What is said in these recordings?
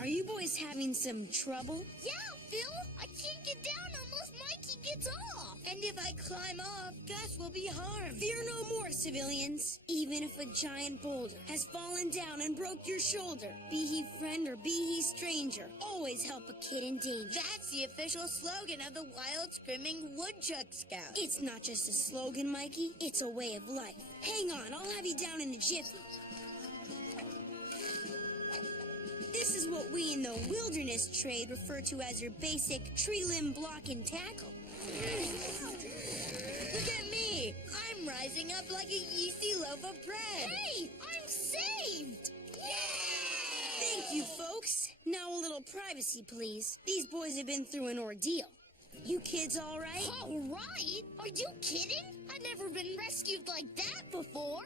Are you boys having some trouble? Yeah, Phil. I can't get down unless Mikey gets off. And if I climb off, Gus will be harmed. Fear no more, civilians. Even if a giant boulder has fallen down and broke your shoulder, be he friend or be he stranger, always help a kid in danger. That's the official slogan of the Wild Screaming Woodchuck Scout. It's not just a slogan, Mikey. It's a way of life. Hang on, I'll have you down in a jiffy. This is what we in the wilderness trade refer to as your basic tree limb block and tackle. Look at me! I'm rising up like a yeasty loaf of bread. Hey, I'm saved! Yay! Thank you, folks. Now a little privacy, please. These boys have been through an ordeal. You kids all right? All right? Are you kidding? I've never been rescued like that before.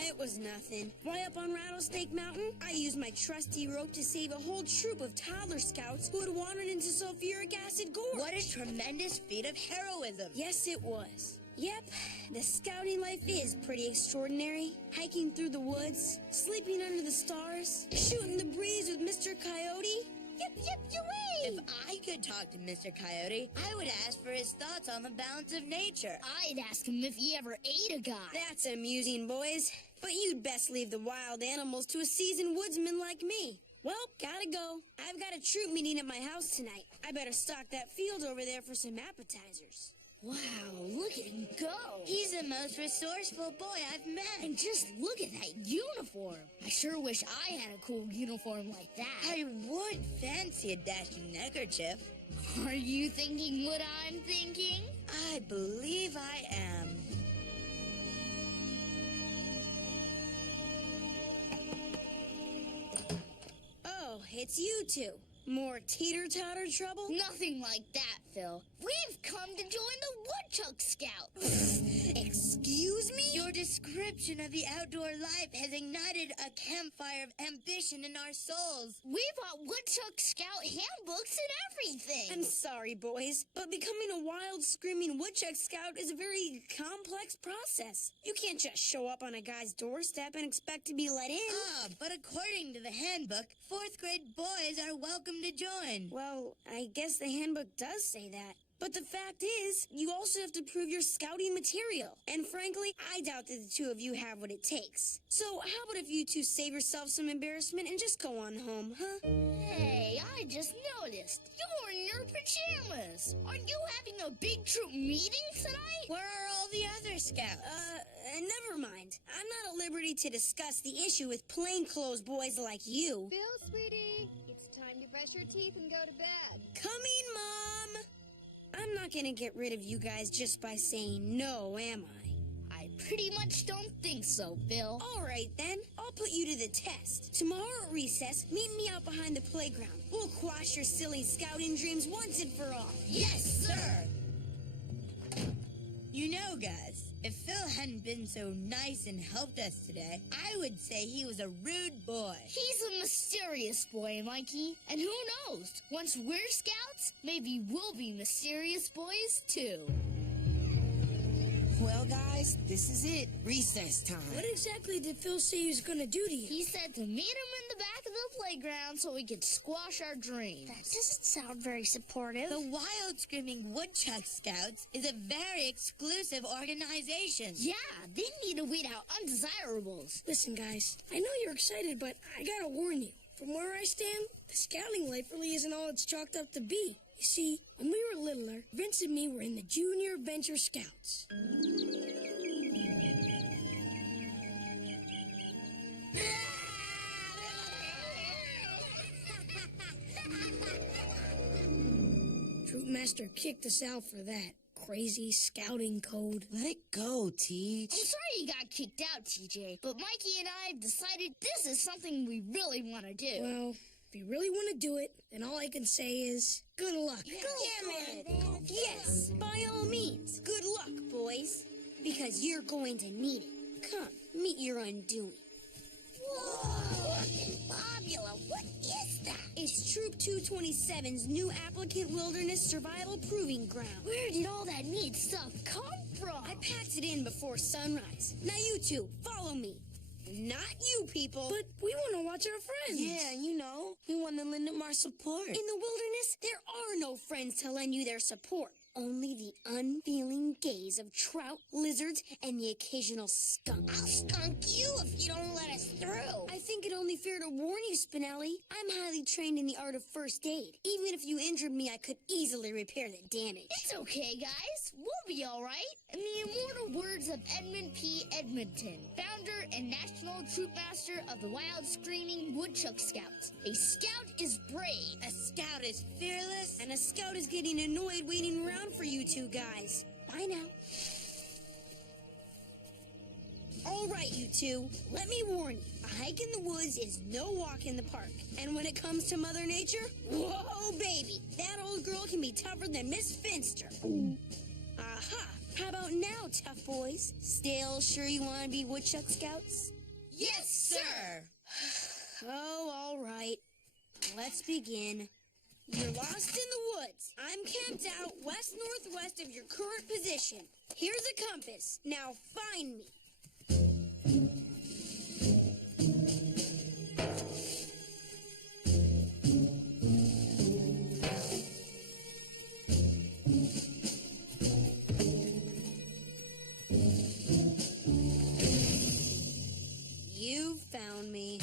It was nothing. Way up on Rattlesnake Mountain, I used my trusty rope to save a whole troop of toddler scouts who had wandered into sulfuric acid gorge. What a tremendous feat of heroism. Yes, it was. Yep, the scouting life is pretty extraordinary. Hiking through the woods, sleeping under the stars, shooting the breeze with Mr. Coyote. Yip, yip, yip. If I could talk to Mr. Coyote, I would ask for his thoughts on the balance of nature. I'd ask him if he ever ate a guy. That's amusing, boys. But you'd best leave the wild animals to a seasoned woodsman like me. Well, gotta go. I've got a troop meeting at my house tonight. I better stock that field over there for some appetizers. Wow, look at him go. He's the most resourceful boy I've met. And just look at that uniform. I sure wish I had a cool uniform like that. I would fancy a dashing neckerchief. Are you thinking what I'm thinking? I believe I am. Oh, it's you two. More teeter-totter trouble? Nothing like that, Phil. We've come to join the Woodchuck Scouts. Excuse me? Your description of the outdoor life has ignited a campfire of ambition in our souls. We bought Woodchuck Scout handbooks and everything. I'm sorry, boys, but becoming a wild, screaming Woodchuck Scout is a very complex process. You can't just show up on a guy's doorstep and expect to be let in. But according to the handbook, 4th grade boys are welcome to join. Well, I guess the handbook does say that. But the fact is, you also have to prove your scouting material. And frankly, I doubt that the two of you have what it takes. So how about if you two save yourself some embarrassment and just go on home, huh? Hey, I just noticed. You're in your pajamas. Aren't you having a big troop meeting tonight? Where are all the other scouts? Never mind. I'm not at liberty to discuss the issue with plainclothes boys like you. Phil, sweetie, it's time to brush your teeth and go to bed. Coming, Mom! I'm not gonna get rid of you guys just by saying no, am I? I pretty much don't think so, Phil. All right, then. I'll put you to the test. Tomorrow at recess, meet me out behind the playground. We'll quash your silly scouting dreams once and for all. Yes, sir! You know, Gus, if Phil hadn't been so nice and helped us today, I would say he was a rude boy. He's a mysterious boy, Mikey. And who knows? Once we're scouts, maybe we'll be mysterious boys, too. Well, guys, this is it. Recess time. What exactly did Phil say he was going to do to you? He said to meet him in the back of the playground so we could squash our dreams. That doesn't sound very supportive. The Wild Screaming Woodchuck Scouts is a very exclusive organization. Yeah, they need to weed out undesirables. Listen, guys, I know you're excited, but I gotta warn you. From where I stand, the scouting life really isn't all it's chalked up to be. You see, when we were littler, Vince and me were in the Junior Adventure Scouts. Troopmaster kicked us out for that crazy scouting code. Let it go, Teach. I'm sorry you got kicked out, TJ, but Mikey and I have decided this is something we really want to do. Well, if you really want to do it, then all I can say is good luck. Damn it! Yes, by all means. Good luck, boys. Because you're going to need it. Come, meet your undoing. Whoa! Fabula, what is that? It's Troop 227's new applicant wilderness survival proving ground. Where did all that neat stuff come from? I packed it in before sunrise. Now you two, follow me. not you people. But we want to watch our friends. Yeah, you know, we want to lend them our support. In the wilderness, there are no friends to lend you their support. Only the unfeeling gaze of trout, lizards, and the occasional skunk. I'll skunk you if you don't let us through. I think it only fair to warn you, Spinelli. I'm highly trained in the art of first aid. Even if you injured me, I could easily repair the damage. It's okay, guys. We'll be all right. In the immortal words of Edmund P. Edmonton, founder and national troopmaster of the Wild Screaming Woodchuck Scouts, a scout is brave. A scout is fearless. And a scout is getting annoyed waiting around for you two guys. Bye now. All right, you two. Let me warn you. A hike in the woods is no walk in the park. And when it comes to Mother Nature, whoa, baby. That old girl can be tougher than Miss Finster. Aha. How about now, tough boys? Still sure you want to be Woodchuck Scouts? Yes, sir. Oh, all right. Let's begin. You're lost in the woods. I'm camped out west-northwest of your current position. Here's a compass. Now find me. You found me.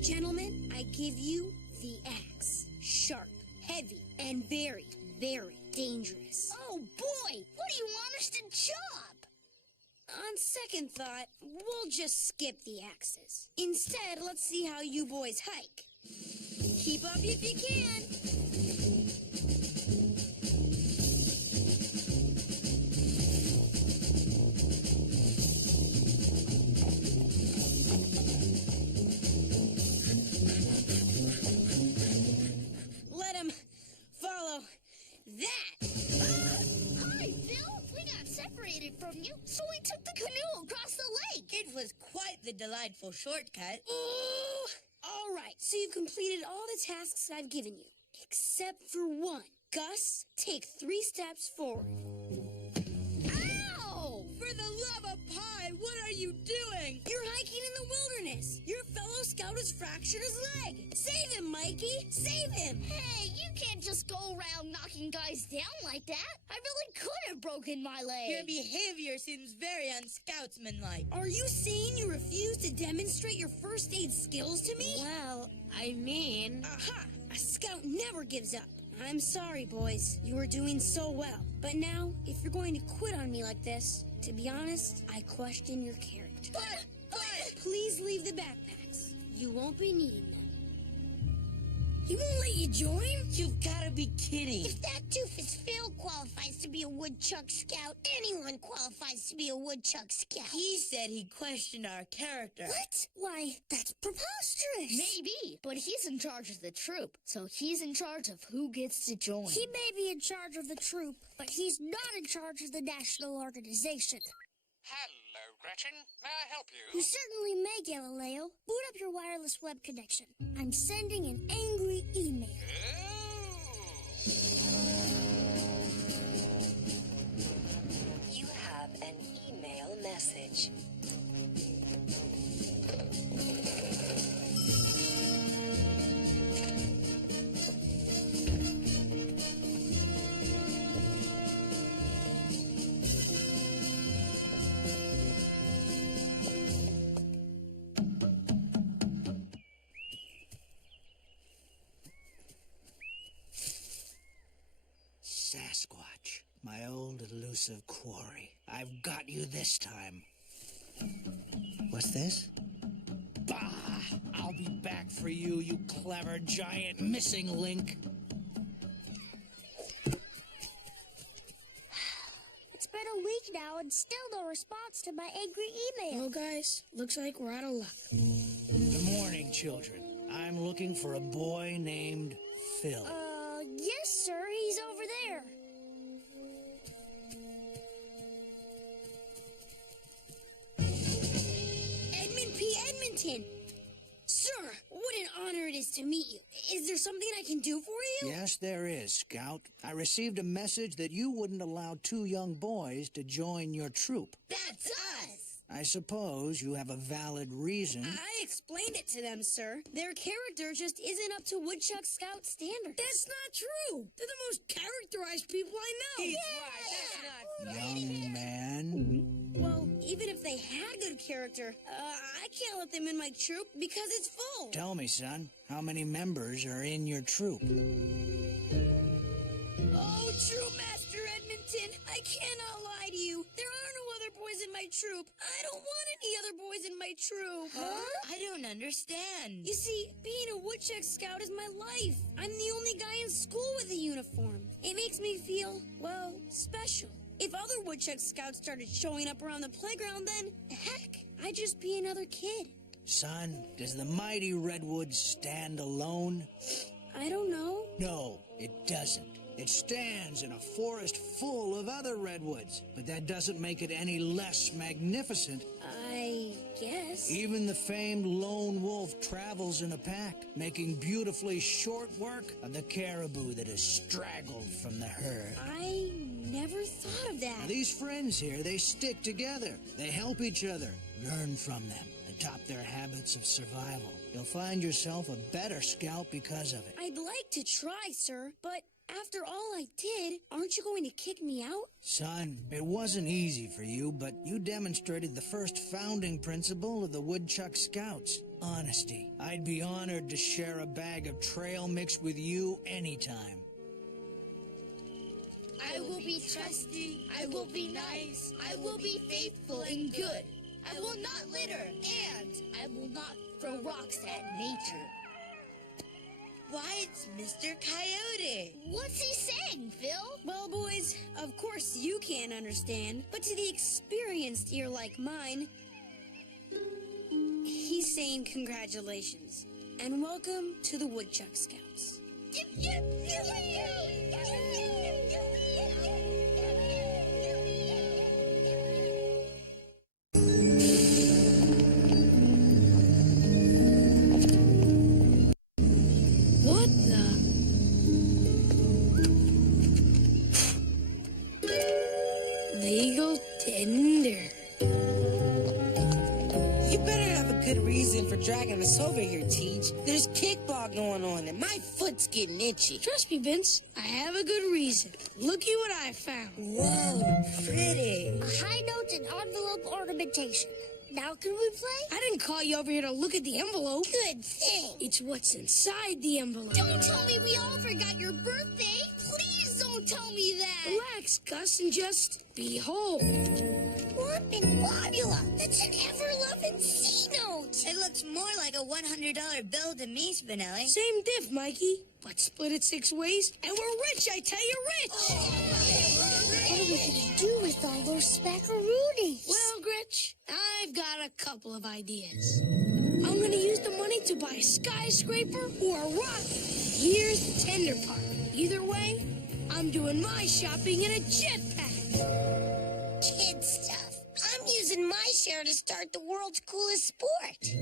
Gentlemen, I give you the axe. Sharp, heavy, and very, very dangerous. Oh, boy! What do you want us to chop? On second thought, we'll just skip the axes. Instead, let's see how you boys hike. Keep up if you can. Let him follow that. Hi, Phil. We got separated from you, so we took the canoe across the lake. It was quite the delightful shortcut. Ooh! All right, so you've completed all the tasks I've given you, except for one. Gus, take 3 steps forward. Ow! For the love of pie, what are you doing? You're hiking in the wilderness. Your fellow scout has fractured his leg. Save him, Mikey. Save him. Hey, you can't just go around knocking guys down like that. I really could have broken my leg. Your behavior seems very unscoutsmanlike. Are you saying you refuse to demonstrate your first aid skills to me? Well, I mean... Aha! A scout never gives up. I'm sorry, boys. You were doing so well. But now, if you're going to quit on me like this, to be honest, I question your character. But... Please leave the backpacks. You won't be needing them. He won't let you join? You've got to be kidding. If that doofus Phil qualifies to be a woodchuck scout, anyone qualifies to be a woodchuck scout. He said he questioned our character. What? Why, that's preposterous. Maybe, but he's in charge of the troop, so he's in charge of who gets to join. He may be in charge of the troop, but he's not in charge of the national organization. Hello, Gretchen. May I help You you? certainly may, Galileo. Boot up your wireless web connection. I'm sending an angry email. You have an email message. Sasquatch, my old elusive quarry. I've got you this time. What's this? Bah! I'll be back for you, you clever giant missing link. It's been a week now and still no response to my angry email. Well, guys, looks like we're out of luck. Good morning, children. I'm looking for a boy named Phil. Yes, sir, he's over there. Edmund P. Edmonton. Sir, what an honor it is to meet you. Is there something I can do for you? Yes, there is, Scout. I received a message that you wouldn't allow 2 young boys to join your troop. That's us. I suppose you have a valid reason. I explained it to them, sir. Their character just isn't up to Woodchuck Scout standards. That's not true. They're the most characterized people I know. Young man. Well, even if they had good character, I can't let them in my troop because it's full. Tell me, son, how many members are in your troop? Oh, Troop Master Edmonton, I cannot lie to you. There are no other boys in my troop. I don't want any other boys in my troop. I don't understand. You see, being a Woodchuck Scout is my life. I'm the only guy in school with a uniform. It makes me feel, well, special. If other Woodchuck Scouts started showing up around the playground, then, heck, I'd just be another kid. Son, does the mighty redwood stand alone? I don't know. No, it doesn't. It stands in a forest full of other redwoods, but that doesn't make it any less magnificent. I guess. Even the famed lone wolf travels in a pack, making beautifully short work of the caribou that has straggled from the herd. I never thought of that. Now, these friends here, they stick together. They help each other, learn from them, adopt their habits of survival. You'll find yourself a better scout because of it. I'd like to try, sir, but after all I did, aren't you going to kick me out? Son, it wasn't easy for you, but you demonstrated the first founding principle of the Woodchuck Scouts, honesty. I'd be honored to share a bag of trail mix with you anytime. I will be trusty, I will be nice, I will be faithful and good. I will not litter, and I will not throw rocks at nature. Why, it's Mr. Coyote. What's he saying, Phil? Well, boys, of course you can't understand, but to the experienced ear like mine, he's saying congratulations, and welcome to the Woodchuck Scouts. What the? Legal tender. You better have a good reason for dragging us over here, Teach. There's kickball going on, and my foot's getting itchy. Trust me, Vince. I have a good reason. Looky what I found. Whoa, pretty. A high note and envelope ornamentation. Now can we play? I didn't call you over here to look at the envelope. Good thing. It's what's inside the envelope. Don't tell me we all forgot your birthday. Please don't tell me that. Relax, Gus, and just behold. Plump and Wobula. That's an ever-loving C-note. It looks more like a $100 bill to me, Spinelli. Same diff, Mikey. But split it 6 ways, and we're rich, I tell you, rich! What are we gonna do with all those spackaroonies? Well, Gretch, I've got a couple of ideas. I'm gonna use the money to buy a skyscraper or a rocket. Here's the tender part. Either way, I'm doing my shopping in a jetpack. Kid stuff. I'm using my share to start the world's coolest sport.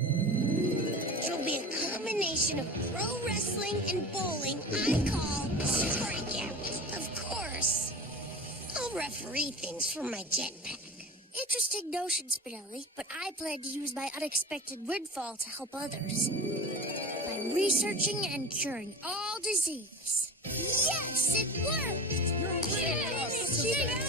It'll be a combination of pro wrestling and bowling I call Strikeout. Of course, I'll referee things from my jetpack. Interesting notion, Spinelli, but I plan to use my unexpected windfall to help others. By researching and curing all disease. Yes, it worked! You did it!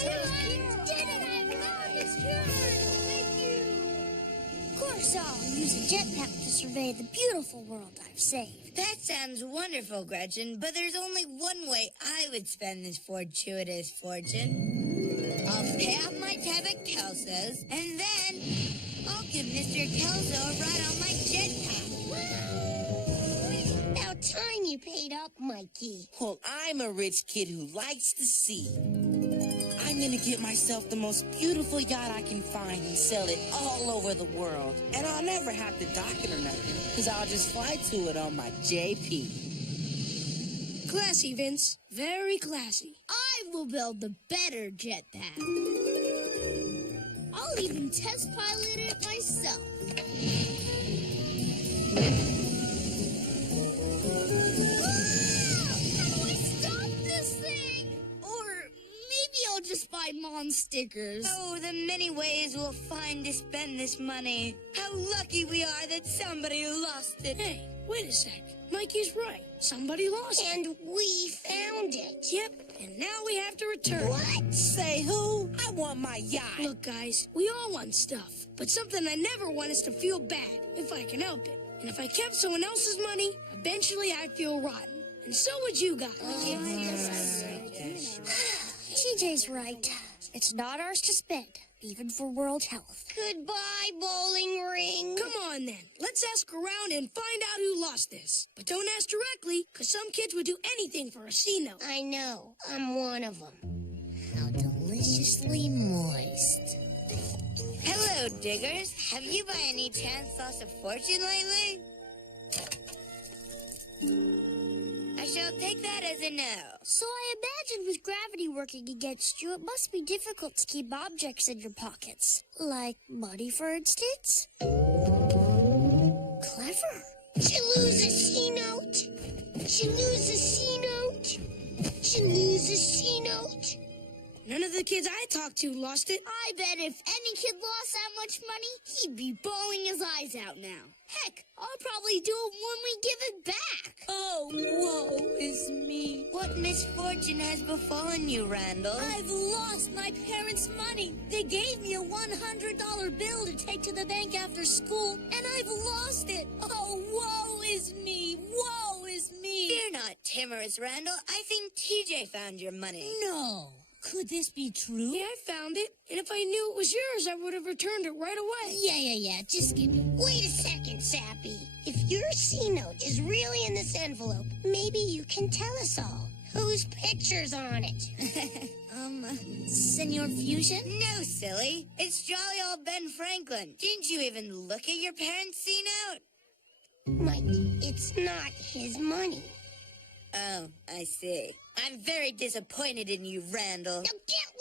Of course, I'll use a jetpack to survey the beautiful world I've saved. That sounds wonderful, Gretchen, but there's only one way I would spend this fortuitous fortune. I'll pay off my tab at Kelso's, and then I'll give Mr. Kelso a ride on my jetpack. About time you paid up, Mikey. Well, I'm a rich kid who likes the sea. I'm gonna get myself the most beautiful yacht I can find and sell it all over the world. And I'll never have to dock it or nothing, because I'll just fly to it on my JP. Classy, Vince. Very classy. I will build the better jetpack. I'll even test pilot it myself. stickers. Oh, the many ways we'll find to spend this money. How lucky we are that somebody lost it. Hey, wait a sec. Mikey's right. Somebody lost it. And we found it. Yep, and now we have to return. What? Say who? I want my yacht. Look, guys, we all want stuff. But something I never want is to feel bad, if I can help it. And if I kept someone else's money, eventually I'd feel rotten. And so would you guys. TJ's right. It's not ours to spend, even for world health. Goodbye, bowling ring. Come on, then. Let's ask around and find out who lost this. But don't ask directly, because some kids would do anything for a C-note. I know. I'm one of them. How deliciously moist. Hello, diggers. Have you by any chance lost a fortune lately? I shall take that as a no. So I imagine with gravity working against you, it must be difficult to keep objects in your pockets. Like money, for instance. Clever. She lose a C-note. She lose a C-note. She lose a C-note. None of the kids I talked to lost it. I bet if any kid lost that much money, he'd be bawling his eyes out now. Heck, I'll probably do it when we give it back. Oh, woe is me. What misfortune has befallen you, Randall? I've lost my parents' money. They gave me a $100 bill to take to the bank after school, and I've lost it. Oh, woe is me. Woe is me. Fear not, timorous Randall. I think TJ found your money. No. Could this be true? Yeah, I found it. And if I knew it was yours, I would have returned it right away. Yeah. Just give me... Wait a second, Sappy. If your C-note is really in this envelope, maybe you can tell us all. Whose picture's on it? Senor Fusion? No, silly. It's jolly old Ben Franklin. Didn't you even look at your parents' C-note? Mike, it's not his money. Oh, I see. I'm very disappointed in you, Randall. Now get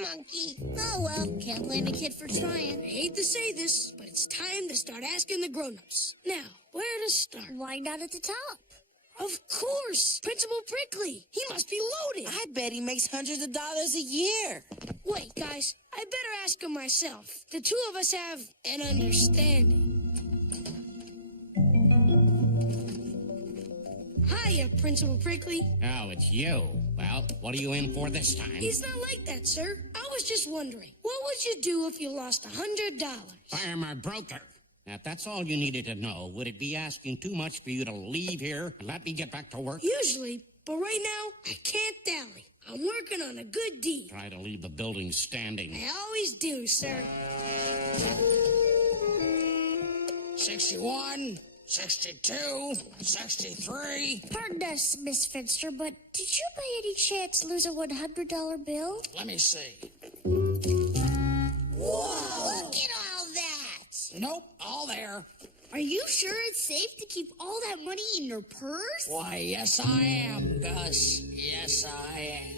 lost, monkey. Oh, well, can't blame a kid for trying. I hate to say this, but it's time to start asking the grown-ups. Now, where to start? Why not at the top? Of course, Principal Prickly. He must be loaded. I bet he makes hundreds of dollars a year. Wait, guys, I better ask him myself. The two of us have an understanding. Hiya, Principal Prickly. Oh, it's you. Well, what are you in for this time? He's not like that, sir. I was just wondering, what would you do if you lost $100? I am a broker. Now, if that's all you needed to know, would it be asking too much for you to leave here and let me get back to work? Usually, but right now, I can't dally. I'm working on a good deed. Try to leave the building standing. I always do, sir. 61, 62, 63. Pardon us, Miss Finster, but did you by any chance lose a $100 bill? Let me see. Whoa! Look at all that! Nope, all there. Are you sure it's safe to keep all that money in your purse? Why, yes I am, Gus. Yes I am.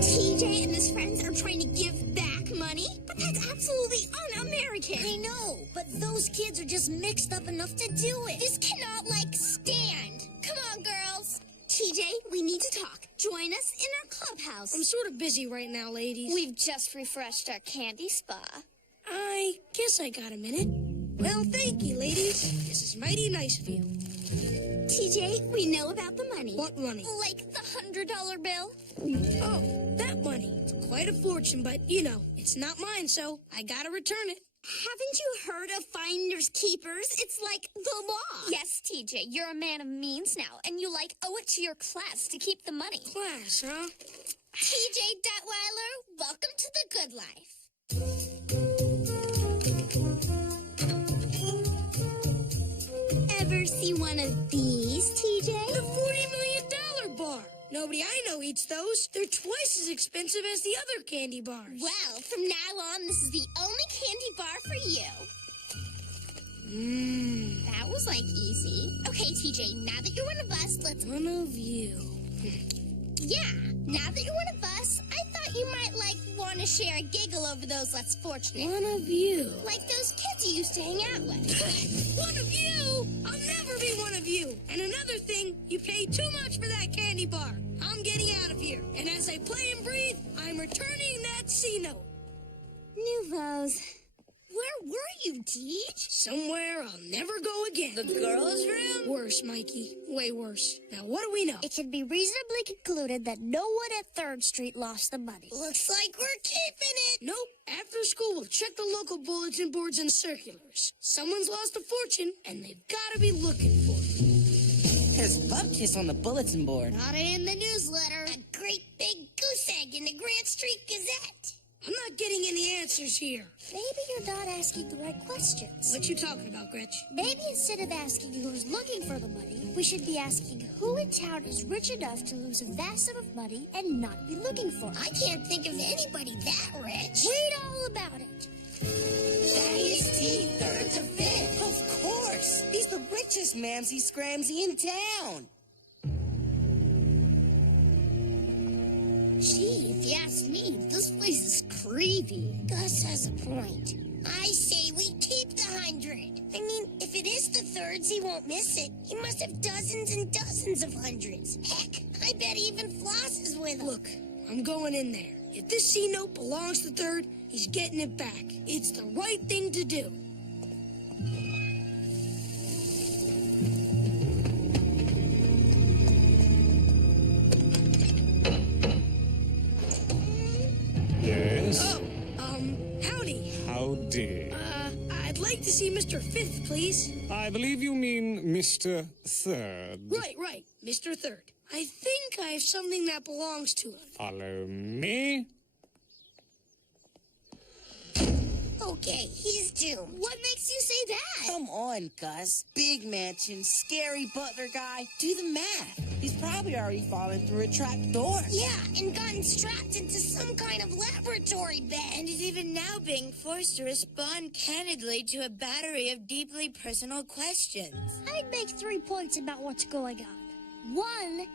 TJ and his friends are trying to give back money? But that's absolutely un-American. I know, but those kids are just mixed up enough to do it. This cannot, stand. Come on, girls. TJ, we need to talk. Join us in our clubhouse. I'm sort of busy right now, ladies. We've just refreshed our candy spa. I guess I got a minute. Well, thank you, ladies. This is mighty nice of you. TJ, we know about the money. What money? Like the $100 bill? Oh, that money. It's quite a fortune, but, it's not mine, so I gotta return it. Haven't you heard of finders keepers? It's like the law. Yes, TJ, you're a man of means now, and you owe it to your class to keep the money. Class, huh? TJ Detweiler, welcome to the good life. Ever see one of these, TJ? The $40 million bar. Nobody I know eats those. They're twice as expensive as the other candy bars. Well, from now on, this is the only candy bar for you. That was easy. Okay, TJ, now that you're one of us, let's... One of you. Yeah, now that you're one of us, I thought thought you might, want to share a giggle over those less fortunate. One of you. Like those kids you used to hang out with. One of you? I'll never be one of you. And another thing, you paid too much for that candy bar. I'm getting out of here. And as I play and breathe, I'm returning that C note. Nouvelles. Where were you, Teach? Somewhere I'll never go again. The girls' room? Worse, Mikey. Way worse. Now, what do we know? It can be reasonably concluded that no one at 3rd Street lost the money. Looks like we're keeping it. Nope. After school, we'll check the local bulletin boards and circulars. Someone's lost a fortune, and they've got to be looking for it. There's Bupkiss on the bulletin board. Not in the newsletter. A great big goose egg in the Grant Street Gazette. I'm not getting any answers here. Maybe you're not asking the right questions. What you talking about, Gretch? Maybe instead of asking who's looking for the money, we should be asking who in town is rich enough to lose a vast sum of money and not be looking for it. I can't think of anybody that rich. Read all about it. Thaddeus T. Thirds of Fifth. Of course. He's the richest mamsy scramsy in town. Gee, if you ask me, this place is creepy. Gus has a point. I say we keep the 100. I mean, if it is the Thirds, he won't miss it. He must have dozens and dozens of hundreds. Heck, I bet even Floss is with him. Look, I'm going in there. If this C note belongs to Third, he's getting it back. It's the right thing to do. Yes? Howdy. Howdy. I'd like to see Mr. Fifth, please. I believe you mean Mr. Third. Right. Mr. Third. I think I have something that belongs to him. Follow me. Okay, he's doomed. What makes you say that? Come on, Gus. Big mansion, scary butler guy. Do the math. He's probably already fallen through a trap door. Yeah, and gotten strapped into some kind of laboratory bed. And is even now being forced to respond candidly to a battery of deeply personal questions. I'd make 3 points about what's going on. 1,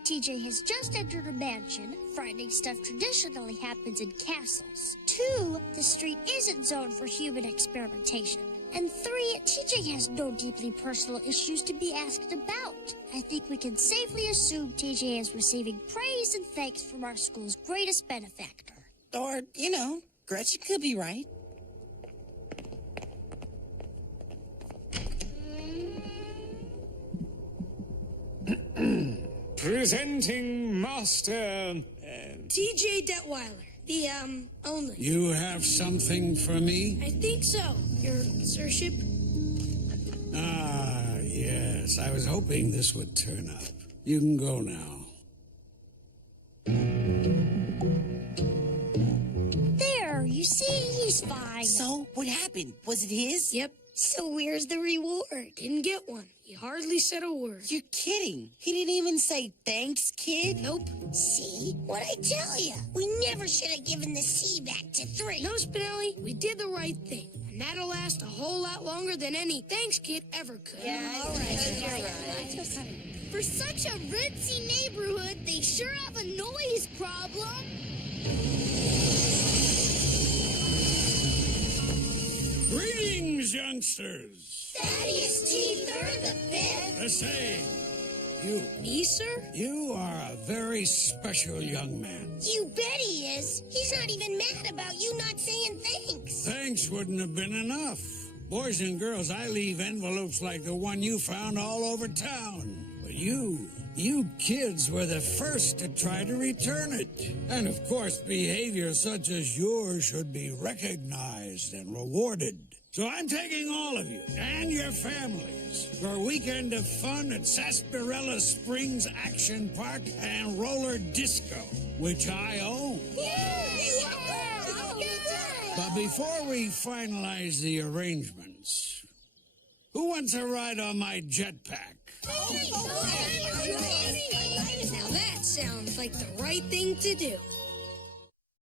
TJ has just entered a mansion. Frightening stuff traditionally happens in castles. 2, the street isn't zoned for human experimentation. And 3, TJ has no deeply personal issues to be asked about. I think we can safely assume TJ is receiving praise and thanks from our school's greatest benefactor. Or, Gretchen could be right. Presenting Master... TJ Detweiler. The, only. You have something for me? I think so, your sirship. Ah, yes. I was hoping this would turn up. You can go now. There, you see, he's fine. So, what happened? Was it his? Yep. So where's the reward? Didn't get one. He hardly said a word. You're kidding. He didn't even say thanks, kid. Nope. See? What'd I tell you? We never should have given the C back to 3. No, Spinelli, we did the right thing. And that'll last a whole lot longer than any thanks kid ever could. Yeah, all right. For such a ritzy neighborhood, they sure have a noise problem. Greetings, youngsters. Thaddeus T. Third the Fifth. The same. You. Me, sir? You are a very special young man. You bet he is. He's not even mad about you not saying thanks. Thanks wouldn't have been enough. Boys and girls, I leave envelopes like the one you found all over town. But you kids were the first to try to return it. And of course, behavior such as yours should be recognized and rewarded. So I'm taking all of you and your families for a weekend of fun at Sarsaparilla Springs Action Park and Roller Disco, which I own. But before we finalize the arrangements, who wants a ride on my jetpack? Now that sounds like the right thing to do.